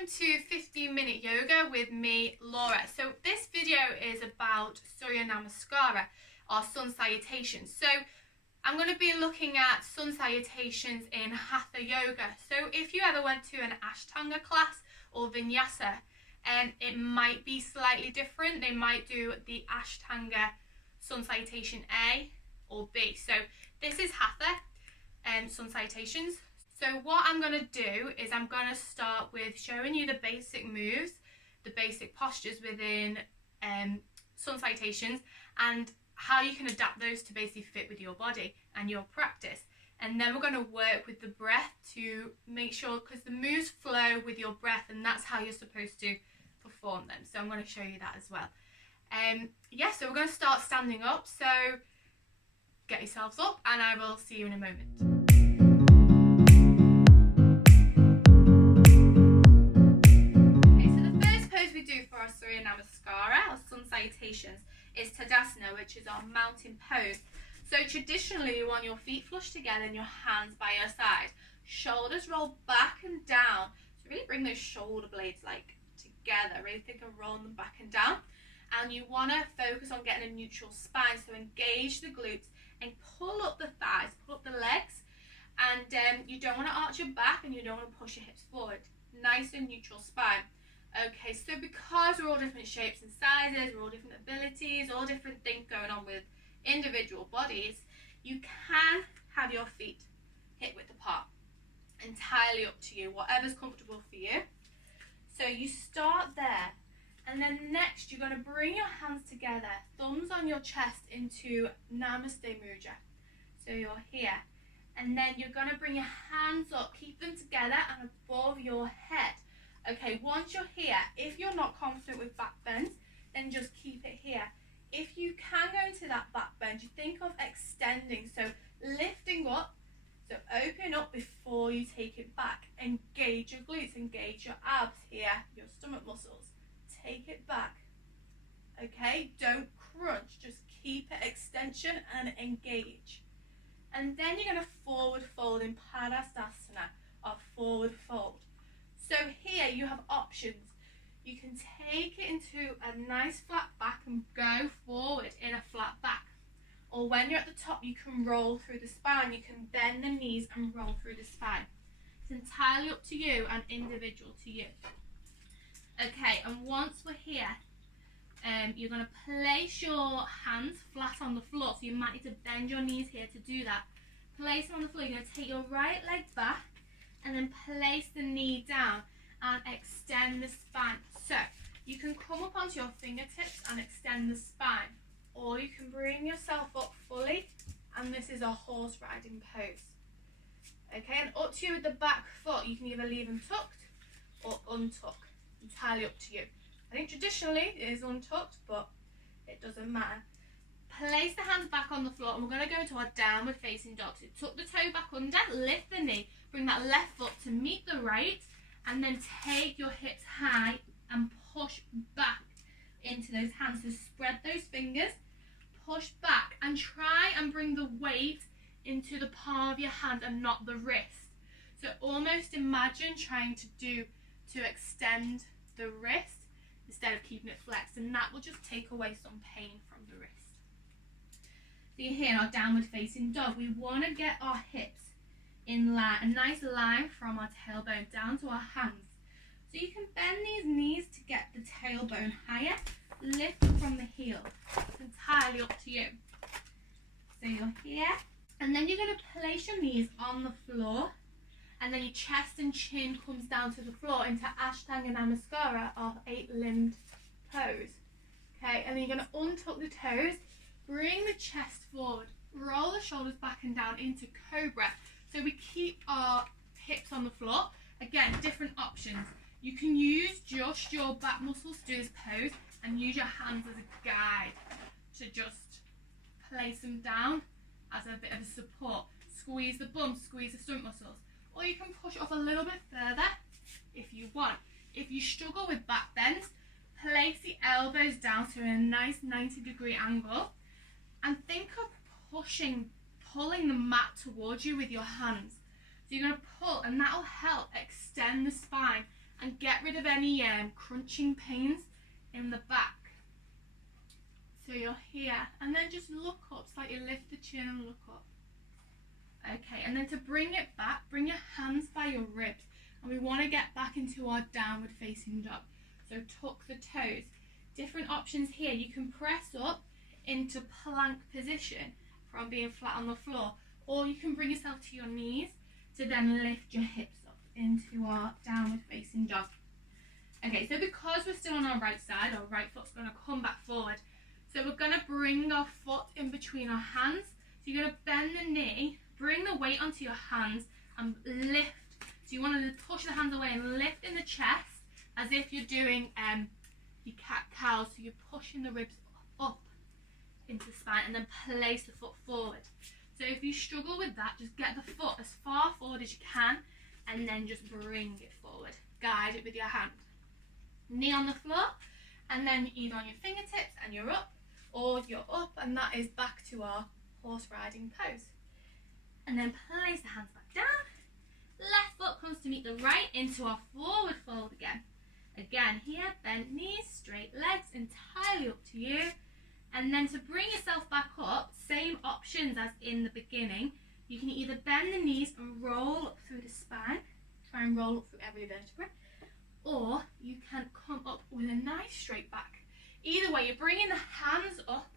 welcome to 15-minute yoga with me, Laura. So this video is about Surya Namaskar, or sun salutations. So I'm going to be looking at sun salutations in Hatha Yoga. So if you ever went to an Ashtanga class or Vinyasa, it might be slightly different. They might do the Ashtanga sun salutation A or B. So this is Hatha sun salutations. So what I'm going to do is I'm going to start with showing you the basic moves, the basic postures within sun salutations, and how you can adapt those to basically fit with your body and your practice. And then we're going to work with the breath to make sure, because the moves flow with your breath, and that's how you're supposed to perform them. So I'm going to show you that as well. So we're going to start standing up. So get yourselves up and I will see you in a moment. For our Surya Namaskar, our sun salutations, is Tadasana, which is our mountain pose. So traditionally you want your feet flush together and your hands by your side. Shoulders roll back and down. So really bring those shoulder blades like together. Really think of rolling them back and down. And you want to focus on getting a neutral spine. So engage the glutes and pull up the thighs, pull up the legs. And you don't want to arch your back and you don't want to push your hips forward. Nice and neutral spine. Okay, so because we're all different shapes and sizes, we're all different abilities, all different things going on with individual bodies, you can have your feet hip width apart. Entirely up to you, whatever's comfortable for you. So you start there, and then next you're going to bring your hands together, thumbs on your chest into Namaste Mudra. So you're here, and then you're going to bring your hands up, keep them together and above your head. Okay, once you're here, if you're not confident with back bends, then just keep it here. If you can go into that back bend, you think of extending, so lifting up, so open up before you take it back. Engage your glutes, engage your abs here, your stomach muscles. Take it back. Okay, don't crunch, just keep it extension and engage. And then you're going to forward fold in Tadasana, or forward fold. So here you have options. You can take it into a nice flat back and go forward in a flat back. Or when you're at the top, you can roll through the spine. You can bend the knees and roll through the spine. It's entirely up to you and individual to you. Okay, and once we're here, you're going to place your hands flat on the floor. So you might need to bend your knees here to do that. Place them on the floor. You're going to take your right leg back and then place the knee down and extend the spine. So you can come up onto your fingertips and extend the spine, or you can bring yourself up fully, and this is a horse riding pose. Okay, and up to you with the back foot. You can either leave them tucked or untuck, entirely up to you. I think traditionally it is untucked, but it doesn't matter. Place the hands back on the floor, and we're going to go into our downward facing dog. So tuck the toe back under, lift the knee, bring that left foot to meet the right, and then take your hips high and push back into those hands. So spread those fingers, push back, and try and bring the weight into the palm of your hand and not the wrist. So almost imagine trying to extend the wrist instead of keeping it flexed, and that will just take away some pain from the wrist. So you're here in our downward facing dog. We want to get our hips in line, a nice line from our tailbone down to our hands. So you can bend these knees to get the tailbone higher, lift from the heel. It's entirely up to you. So you're here, and then you're going to place your knees on the floor, and then your chest and chin comes down to the floor into Ashtanga Namaskar, or 8-limbed pose. Okay, and then you're going to untuck the toes, bring the chest forward, roll the shoulders back and down into Cobra. So we keep our hips on the floor. Again, different options. You can use just your back muscles to do this pose and use your hands as a guide to just place them down as a bit of a support. Squeeze the bum, squeeze the stomach muscles. Or you can push off a little bit further if you want. If you struggle with back bends, place the elbows down to a nice 90-degree angle and think of pulling the mat towards you with your hands. So you're going to pull, and that will help extend the spine and get rid of any crunching pains in the back. So you're here, and then just look up, slightly lift the chin and look up. Okay, and then to bring it back, bring your hands by your ribs, and we want to get back into our downward facing dog. So tuck the toes. Different options here. You can press up into plank position from being flat on the floor, or you can bring yourself to your knees to then lift your hips up into our downward facing dog. Okay, so because we're still on our right side, our right foot's going to come back forward. So we're going to bring our foot in between our hands. So you're going to bend the knee, bring the weight onto your hands and lift. So you want to push the hands away and lift in the chest as if you're doing your cat-cow. So you're pushing the ribs up into the spine and then place the foot forward. So if you struggle with that, just get the foot as far forward as you can and then just bring it forward. Guide it with your hand. Knee on the floor, and then either on your fingertips and you're up, or you're up and that is back to our horse riding pose. And then place the hands back down. Left foot comes to meet the right into our forward fold again. Again here, bent knees, straight legs, entirely up to you. And then to bring yourself back up, same options as in the beginning. You can either bend the knees and roll up through the spine, try and roll up through every vertebra, or you can come up with a nice straight back. Either way, you're bringing the hands up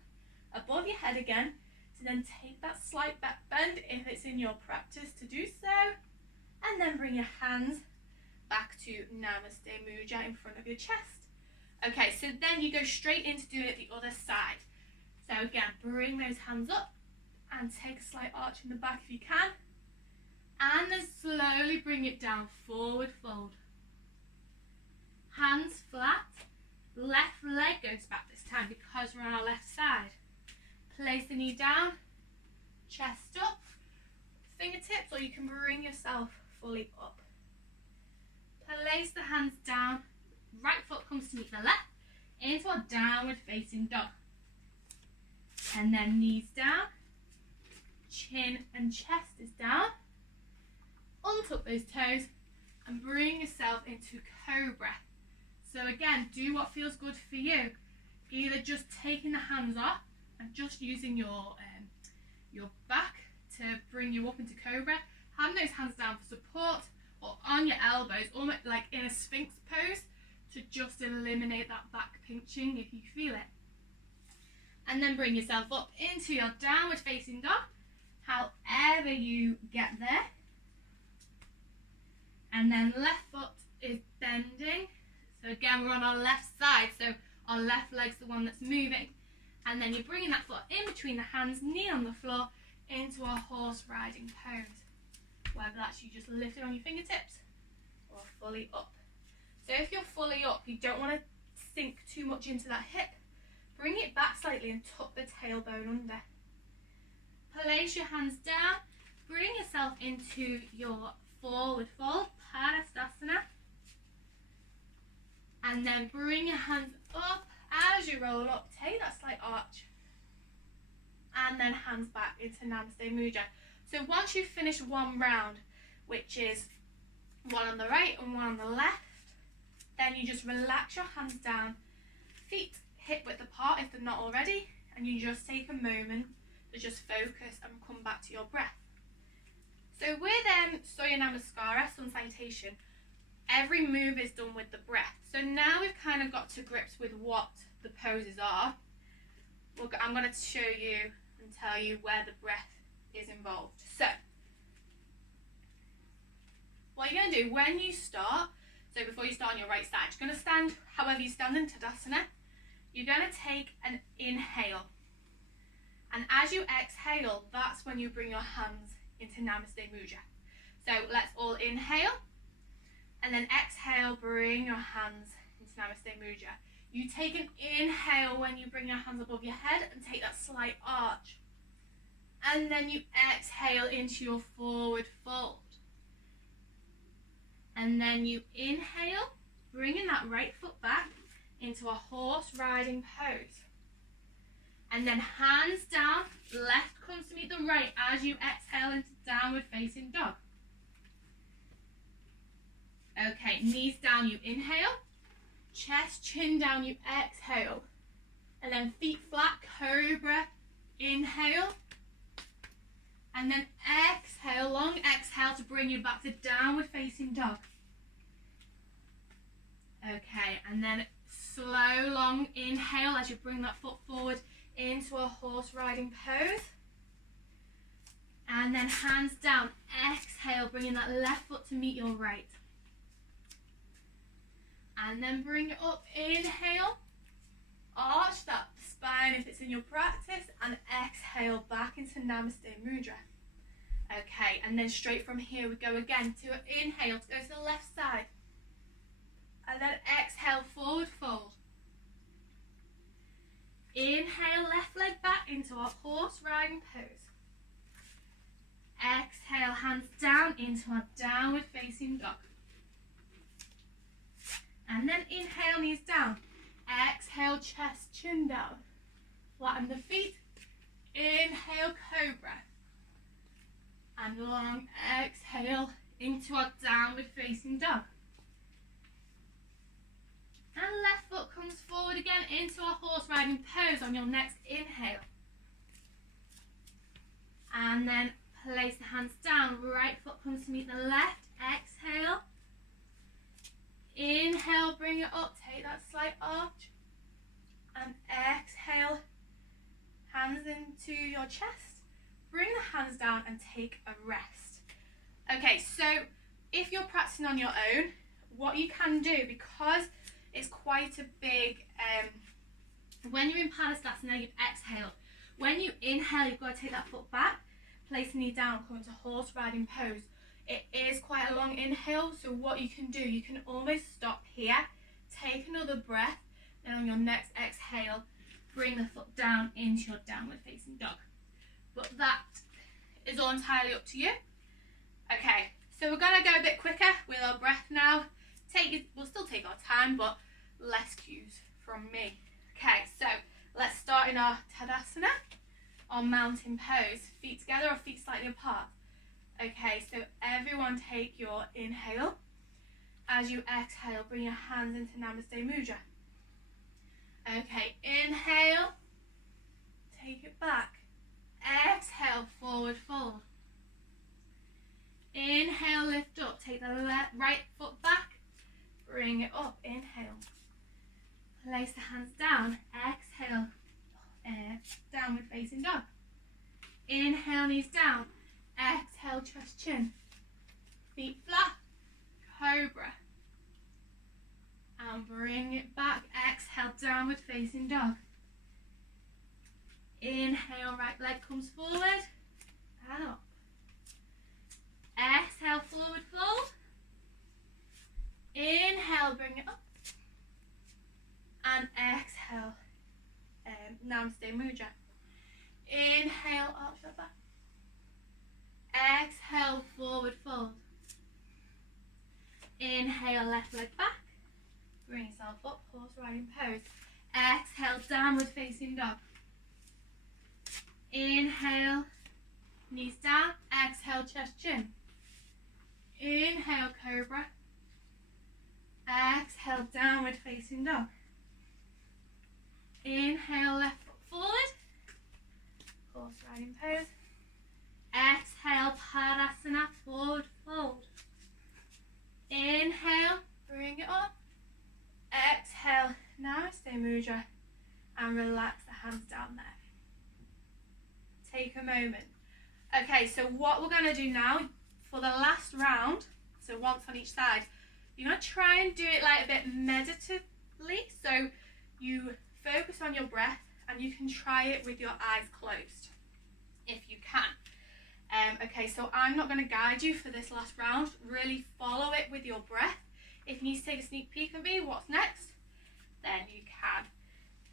above your head again, to then take that slight back bend if it's in your practice to do so, and then bring your hands back to Namaste Mudra in front of your chest. Okay, so then you go straight into doing it the other side. So again, bring those hands up and take a slight arch in the back if you can, and then slowly bring it down, forward fold. Hands flat, left leg goes back this time because we're on our left side. Place the knee down, chest up, fingertips, or you can bring yourself fully up. Place the hands down, right foot comes to meet the left, into our downward facing dog. And then knees down, chin and chest is down. Untuck those toes and bring yourself into Cobra. So again, do what feels good for you. Either just taking the hands off and just using your back to bring you up into Cobra. Having those hands down for support, or on your elbows, almost like in a Sphinx pose, to just eliminate that back pinching if you feel it. And then bring yourself up into your downward facing dog, however you get there. And then left foot is bending. So again, we're on our left side, so our left leg's the one that's moving. And then you're bringing that foot in between the hands, knee on the floor, into our horse riding pose. Whether that's you just lift it on your fingertips or fully up. So if you're fully up, you don't want to sink too much into that hip. Bring it back slightly and tuck the tailbone under. Place your hands down. Bring yourself into your forward fold, Tadasana. And then bring your hands up as you roll up. Take that slight arch. And then hands back into Namaste Mudra. So once you've finished one round, which is one on the right and one on the left, then you just relax your hands down, feet hip width apart if they're not already, and you just take a moment to just focus and come back to your breath. So with Surya Namaskar, sun salutation, every move is done with the breath. So now we've kind of got to grips with what the poses are. I'm going to show you and tell you where the breath is involved. So what you're going to do when you start, so before you start on your right side, you're going to stand however you stand in Tadasana. You're going to take an inhale, and as you exhale, that's when you bring your hands into Namaste Mudra. So let's all inhale, and then exhale, bring your hands into Namaste Mudra. You take an inhale when you bring your hands above your head and take that slight arch, and then you exhale into your forward fold. And then you inhale, bringing that right foot back into a horse riding pose. And then hands down, left comes to meet the right as you exhale into downward facing dog. Okay, knees down, you inhale. Chest, chin down, you exhale. And then feet flat, Cobra, inhale. And then exhale, long exhale to bring you back to downward facing dog. Okay, and then slow, long inhale as you bring that foot forward into a horse riding pose. And then hands down, exhale, bringing that left foot to meet your right. And then bring it up, inhale, arch that spine if it's in your practice, and exhale back into Namaste Mudra. Okay, and then straight from here we go again to inhale to go to the left side. And then exhale, forward fold. Inhale, left leg back into our horse riding pose. Exhale, hands down into our downward facing dog. And then inhale, knees down. Exhale, chest, chin down. Flatten the feet. Inhale, Cobra. And long exhale into our downward facing dog. And left foot comes forward again into a horse riding pose on your next inhale. And then place the hands down. Right foot comes to meet the left. Exhale. Inhale, bring it up. Take that slight arch. And exhale. Hands into your chest. Bring the hands down and take a rest. Okay, so if you're practicing on your own, what you can do, because it's quite a big, when you're in Tadasana, you've exhaled. When you inhale, you've got to take that foot back, place the knee down, come into horse riding pose. It is quite a long inhale, so what you can do, you can almost stop here, take another breath, then on your next exhale, bring the foot down into your downward facing dog. But that is all entirely up to you. Okay, so we're going to go a bit quicker with our breath now. We'll still take our time, but less cues from me. Okay, so let's start in our Tadasana, our mountain pose. Feet together or feet slightly apart. Okay, so everyone take your inhale. As you exhale, bring your hands into Namaste Mudra. Okay, inhale, take it back. Exhale, forward fold. Inhale, lift up, take the right foot back, bring it up, inhale. Place the hands down, exhale, downward facing dog. Inhale, knees down, exhale, chest, chin. Feet flat, Cobra. And bring it back, exhale, downward facing dog. Inhale, right leg comes forward, and up. Exhale, forward fold. Inhale, bring it up. And exhale, Namaste Mudra. Inhale, arch that back. Exhale, forward fold. Inhale, left leg back. Bring yourself up, horse riding pose. Exhale, downward facing dog. Inhale, knees down. Exhale, chest, chin. Inhale, Cobra. Exhale, downward facing dog. Inhale, left foot forward. Horse riding pose. Exhale, Tadasana, forward fold. Inhale, bring it up. Exhale, Namaste Mudra. And relax the hands down there. Take a moment. Okay, so what we're going to do now for the last round, so once on each side, you're going to try and do it like a bit meditatively. So you focus on your breath and you can try it with your eyes closed if you can. Okay, so I'm not going to guide you for this last round. Really follow it with your breath. If you need to take a sneak peek of me, what's next, then you can.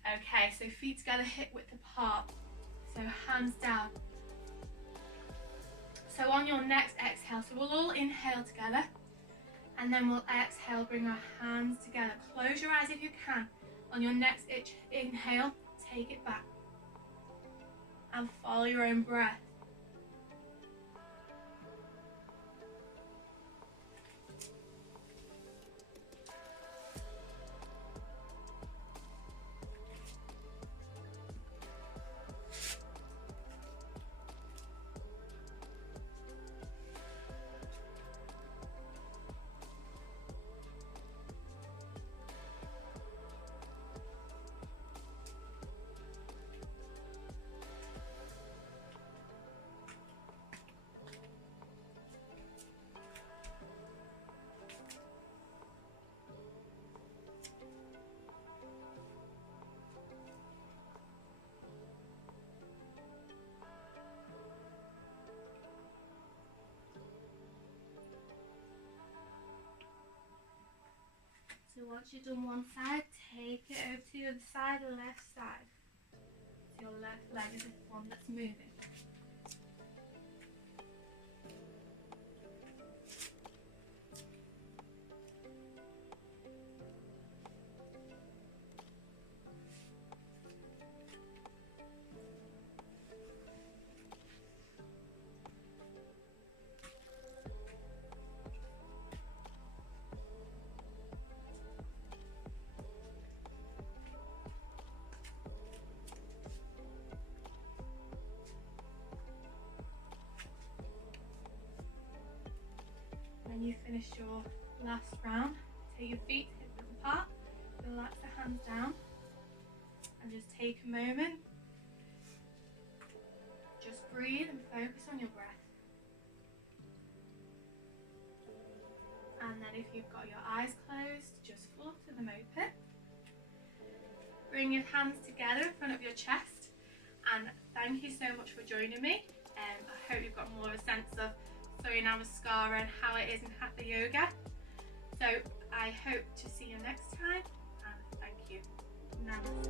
Okay, so feet together, hip width apart. So hands down. So on your next exhale, so we'll all inhale together. And then we'll exhale, bring our hands together. Close your eyes if you can. On your next inhale, take it back. And follow your own breath. So once you've done one side, take it over to the other side, the left side. So your left leg is the one that's moving. When you finish your last round, take your feet hip width apart, relax the hands down, and just take a moment. Just breathe and focus on your breath. And then if you've got your eyes closed, just flutter them open. Bring your hands together in front of your chest, and thank you so much for joining me. I hope you've got more of a sense of Surya Namaskar and how it is in Hatha Yoga. So I hope to see you next time, and thank you. Namaste.